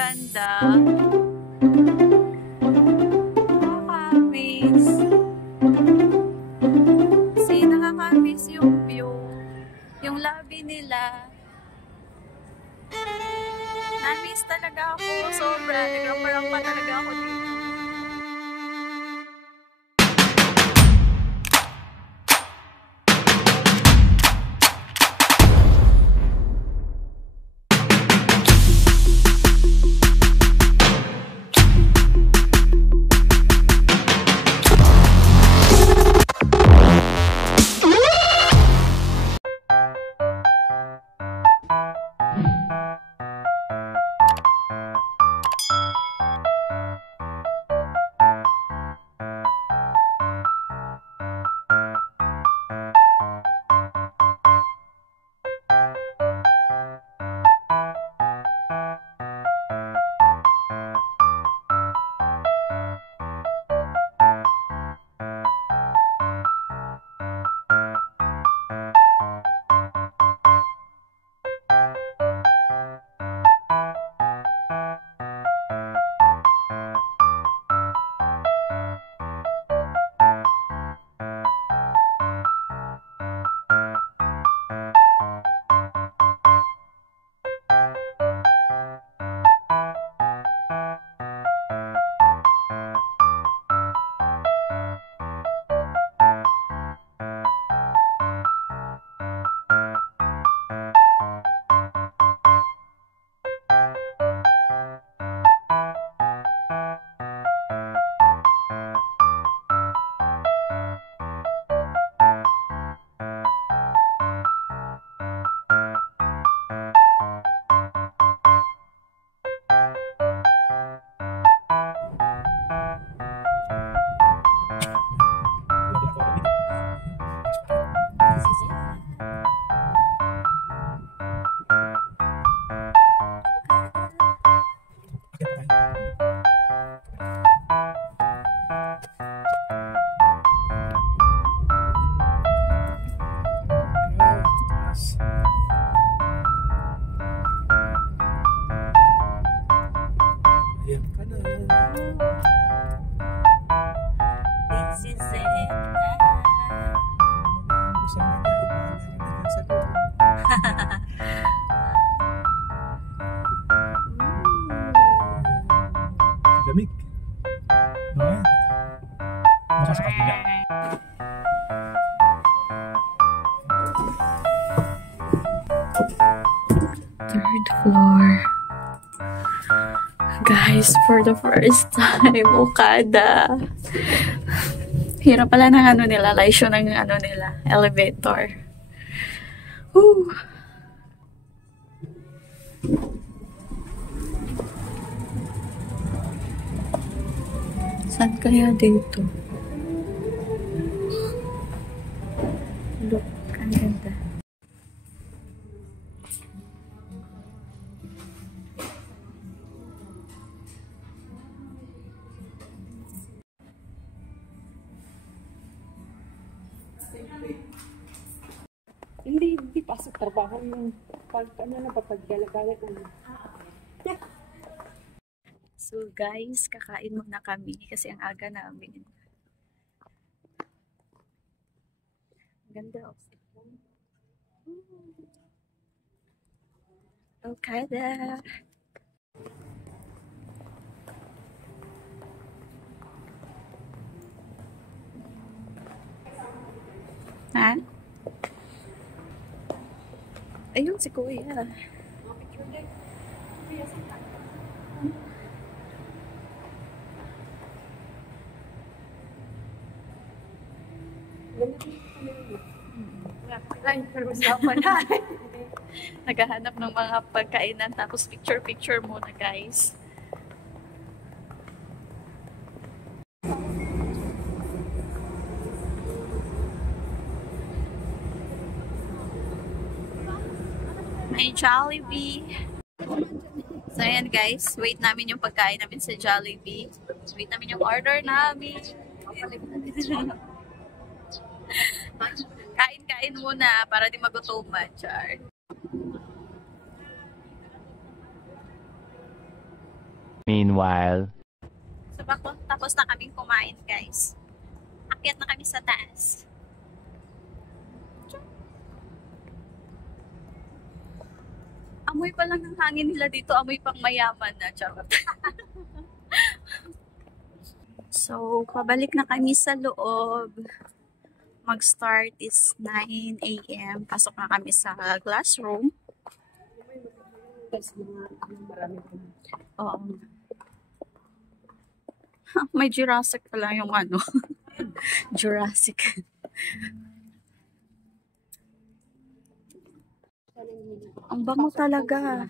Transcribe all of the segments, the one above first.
ganda. Nakakamiss. Kasi nakakamiss yung view. Yung lobby nila. Na-miss talaga ako. Sobra. Nagrampa-rampa talaga ako dito. Lamig. Okay. Masa sa kabila. Third floor. Guys, for the first time, Okada. Hirap pala ng ano nila, laisyo ng ano nila, elevator. Woo! Saan kaya dito? Look, ang ganda. Hindi pasok trabaho yung napapaggalagalit na. So guys, kakain muna kami kasi ang aga namin. Ganda. Okada. Ha? Ayun si Kuya. Naghahanap ng mga pagkainan tapos picture muna guys. May Jollibee. So ayan guys, wait namin yung pagkain namin sa Jollibee. Wait namin yung order namin. Kain muna para di magutuman, Char. Meanwhile. So, tapos na kaming kumain, guys. Akyat na kami sa taas. Amoy pa lang ng hangin nila dito, amoy pang mayaman na. Charot. So, pabalik na kami sa loob. Mag-start is 9 a.m. Pasok na kami sa classroom. Oo. May Jurassic pala yung ano. Jurassic. Ang bango talaga.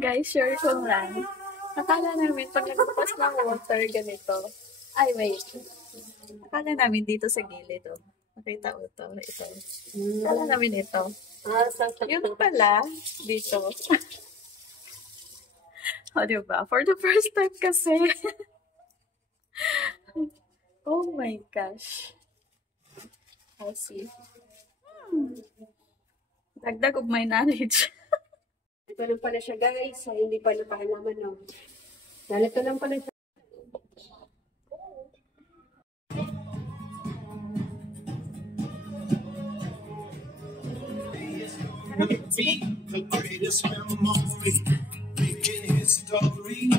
Guys, share ko lang. Akala namin pag nagpas ng water ganito. Ay, wait. Akala namin dito sa gilid to. Nakita ko to. Ito. Akala namin ito. Yun pala, dito. O, diba? For the first time kasi. Oh my gosh. I'll see. Dagdag of my knowledge. Ito lang pala siya, guys. So, hindi pa napakalaman, no? Nalito lang pala siya. The greatest memory, making history.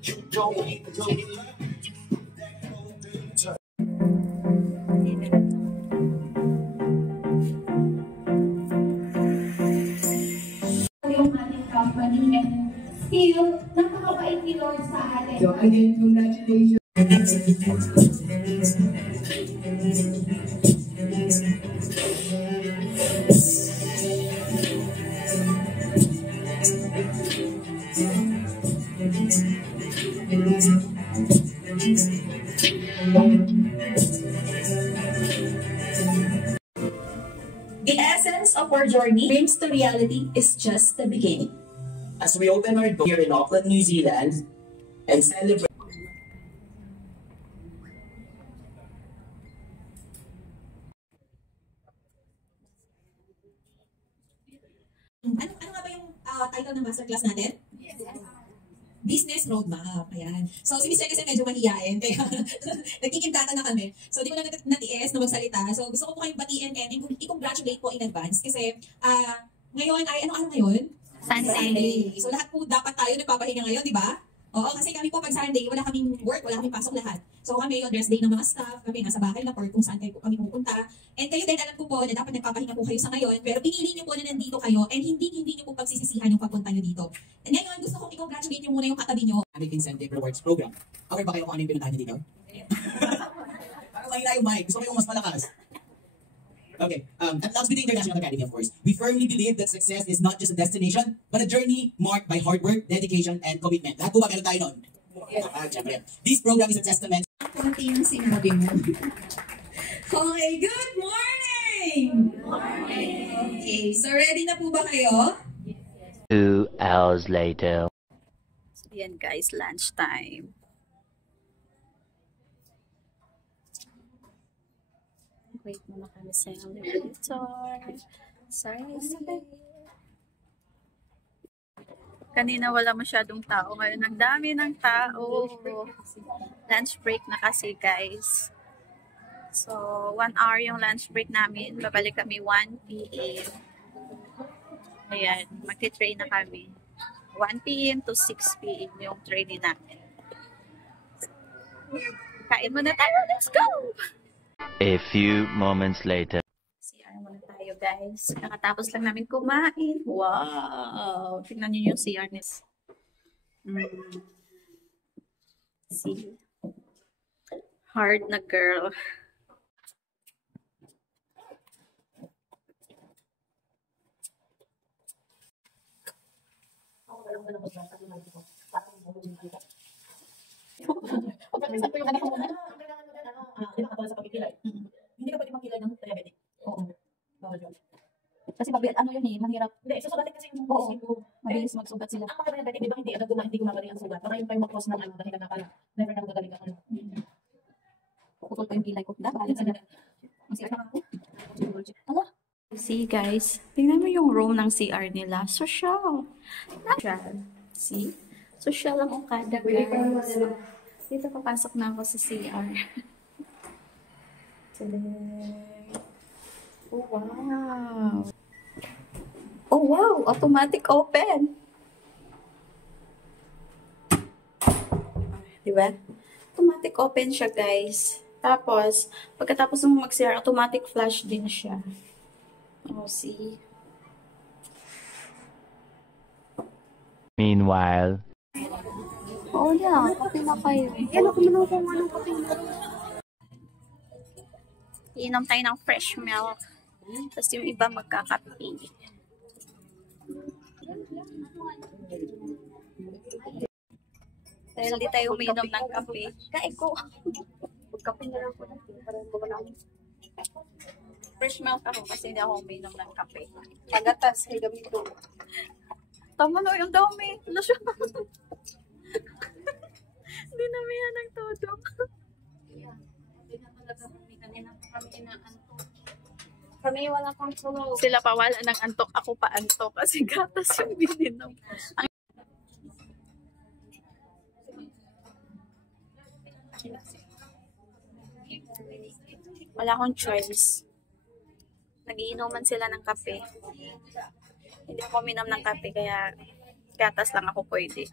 You don't need to yung ating company and still, napakabait ni Lord sa atin. So again, congratulations. The essence of our journey, dreams to reality, is just the beginning. As we open our door here in Auckland, New Zealand, and celebrate. Ano nga ba yung title ng masterclass natin? Business Roadmap. Ayan. So, si Miss Jen kasi medyo mahihain. Kaya, nagkikintata na kami. So, di ko na natiis na magsalita. So, gusto ko po kayong batiin and i-congratulate po in advance. Kasi, ngayon ay, ano ngayon? Sunday. So, lahat po dapat tayo nagpapahinga ngayon, di ba? Oo, kasi kami po pag Sunday, wala kaming work, wala kaming pasok lahat. So kami yung rest day ng mga staff, kami nasa bahay lang or kung saan kayo kami pupunta. And kayo din, alam ko po na dapat nagpapahinga po kayo sa ngayon, pero pinili niyo po na nandito kayo and hindi niyo po pagsisisihan yung pagpunta niyo dito. And ngayon, gusto kong i-congratulate niyo muna yung katabi niyo. Aming Incentive Rewards Program. Okay ba kayo kung ano yung pinuntahan niyo dito? Parang mahina yung mic. Gusto ko yung mas malakas. Okay, at Loudspeed International Academy, of course, we firmly believe that success is not just a destination, but a journey marked by hard work, dedication, and commitment. Lahat po ba meron tayo nun? Siyempre. This program is a testament. Kunti yung sinabi mo. Okay, good morning! Good morning! Okay, so ready na po ba kayo? 2 hours later. So, yan guys, lunch time. Wait muna kami sa elevator. Sorry. Kanina wala masyadong tao. Ngayon, ang dami ng tao. Lunch break na kasi, guys. So, 1 hour yung lunch break namin. Babalik kami 1 p.m. Ayan, magti-train na kami. 1 p.m. to 6 p.m. yung training namin. Kain muna tayo. Let's go! A few moments later. CR muna tayo, guys. Kakatapos lang namin kumain. Wow! Tingnan nyo yung CR nis. See? Hard na girl. Pag-present ko yung anak mo na, hindi ka katulad sa pagkikilay. Hindi ka pwede makilay ng diabetic. Oo. Bawal yun. Kasi ano yun eh, mahirap. Hindi, susugatin kasi yung Mabilis magsugat sila. ang mga diabetic, di ba hindi, hindi gumagaling ang sugat. Baka yun pa yung mag-cause ng dahilan na pala. Never na gagaling ang Putol pa yung kilay ko. Dapat sila. Ala. See guys, tingnan mo yung room ng CR nila. Social. See? Social ang Okada guys. Dito papasok na ako sa CR. Oh wow. Oh wow, automatic open. Diba? Automatic open siya guys. Tapos, pagkatapos ng mag-CR, automatic flash din siya. Oh, see? Meanwhile. Oh, yeah. Kape na kayo. Ano ko muna kung anong kape na. Iinom tayo ng fresh milk. Tapos yung iba magkakape. Dahil di tayo uminom ng kape. Kain ko. Kape na lang po natin. Para mawala ako. Fresh milk ako kasi hindi ako uminom ng kape. Pagatas, kay gamito. Tama na yung dami. Ano siya? Hindi namin yan ang todo. Kami wala pang tulog. Sila pa wala ng antok. Ako pa antok kasi gatas yung bininom. Wala akong choice. Nagiinuman sila ng kape. Hindi ako minom ng kape kaya gatas lang ako pwede.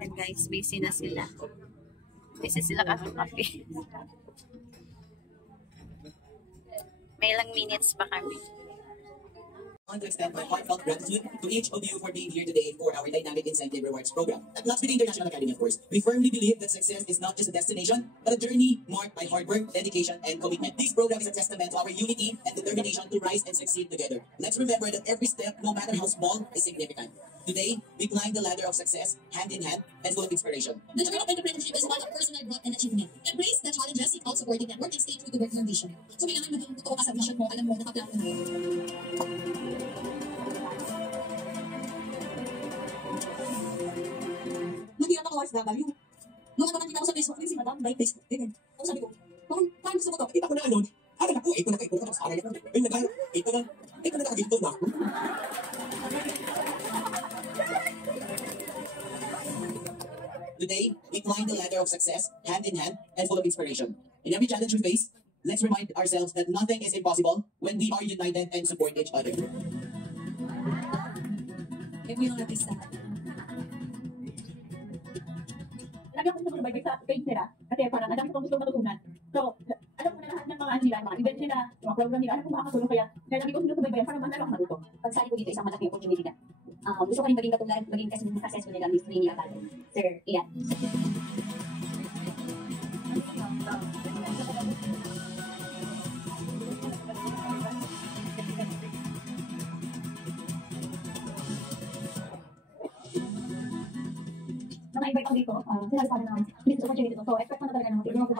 And guys, busy na sila. Busy sila kape. May ilang minutes pa kami. I want to extend my heartfelt gratitude to each of you for being here today for our Dynamic Incentive Rewards Program. At Lux City International Academy, of course, we firmly believe that success is not just a destination, but a journey marked by hard work, dedication, and commitment. This program is a testament to our unity and determination to rise and succeed together. Let's remember that every step, no matter how small, is significant. Today, we climb the ladder of success hand in hand and full of inspiration. The journey of entrepreneurship is one of personal growth and achievement. Embrace the challenges, seek out supportive network, and stay true to your vision. So kailangan maging totoo ka sa vision mo, alam mo, nakaplan mo. Naghiyan ako OFW. Nung ano nakita ko sa Facebook, si Madam, by Facebook, din. Kung sabi ko, parang gusto ko to. Kita ko na ano, ako, ito na kayo, tapos aral ako. Ay, nagaya, ito na nakaginto na ako. Today, we climb the ladder of success hand in hand and full of inspiration. In every challenge we face, let's remind ourselves that nothing is impossible when we are united and support each other. Give me yung artista. Lagi akong nagbaybay sa page nila kasi parang ang dami kong gusto matutunan. So, alam ko na lahat ng mga nila, mga event nila, mga program nila, alam ko makakatulong kaya lagi kong sinusubaybayan para manalo ako matuto. Pagsali ko dito, isang malaking opportunity na. Gusto ko rin maging katulad, maging successful nila with training academy. Sir, Ian. Naka-invite ako dito, sinabi pa na dito sa opportunity to. So, expect ko na talaga na mag-ibig ako.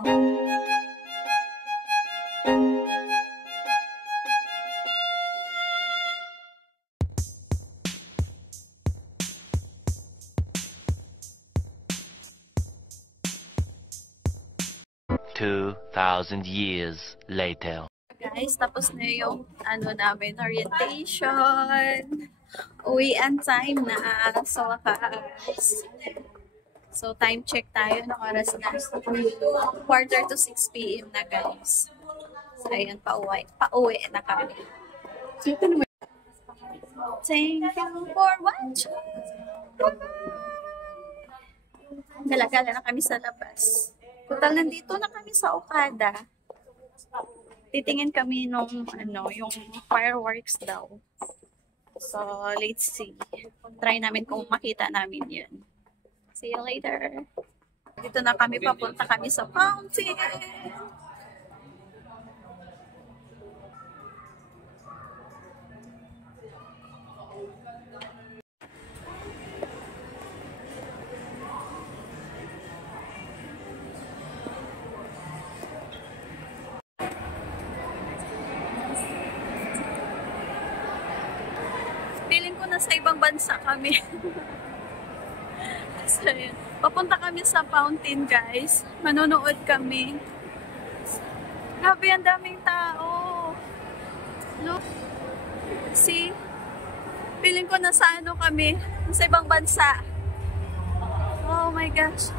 Years later. Guys, tapos na yung namin, orientation. Uwian time na sa wakas. So, time check tayo ng oras na. 5:45 p.m. na guys. So, ayun, pauwi na kami. Thank you for watching. Gala-gala na kami sa labas. Total, nandito na kami sa Okada. Titingin kami nung, yung fireworks daw. So, let's see. Try namin kung makita namin yun. See you later. Dito na kami, papunta kami sa fountain. Feeling ko nasa ibang bansa kami. So, yun. Papunta kami sa fountain, guys. Manonood kami. Grabe, ang daming tao. Look. See? Feeling ko nasa ano kami. Nasa ibang bansa. Oh my gosh.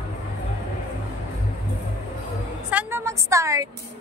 Saan na mag-start?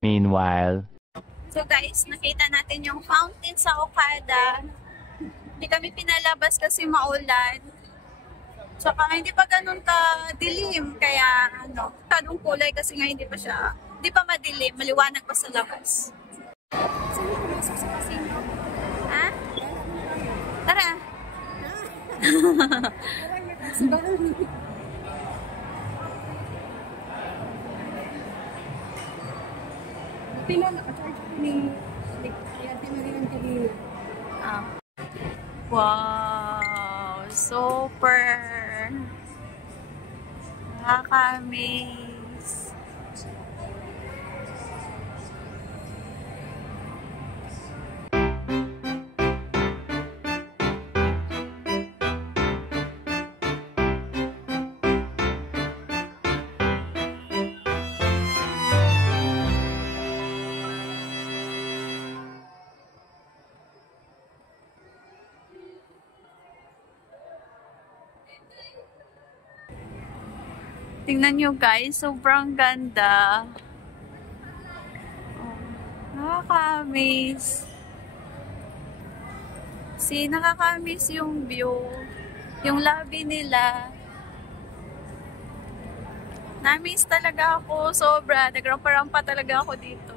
Meanwhile. So guys, nakita natin yung fountain sa Okada. Hindi kami pinalabas kasi maulan. Tsaka hindi pa ganun ka dilim. Kaya ano, kadong kulay kasi nga hindi pa madilim. Maliwanag pa sa labas. Ha? Tara! Pila naka-charge ni kaya tinarihan kanina. Wow! Super! Nakakamiss! Tingnan nyo guys, sobrang ganda. Oh, nakaka-amaze. See, nakaka-amaze yung view. Yung lobby nila. Na-amaze talaga ako, sobra. Nagrampa-rampa talaga ako dito.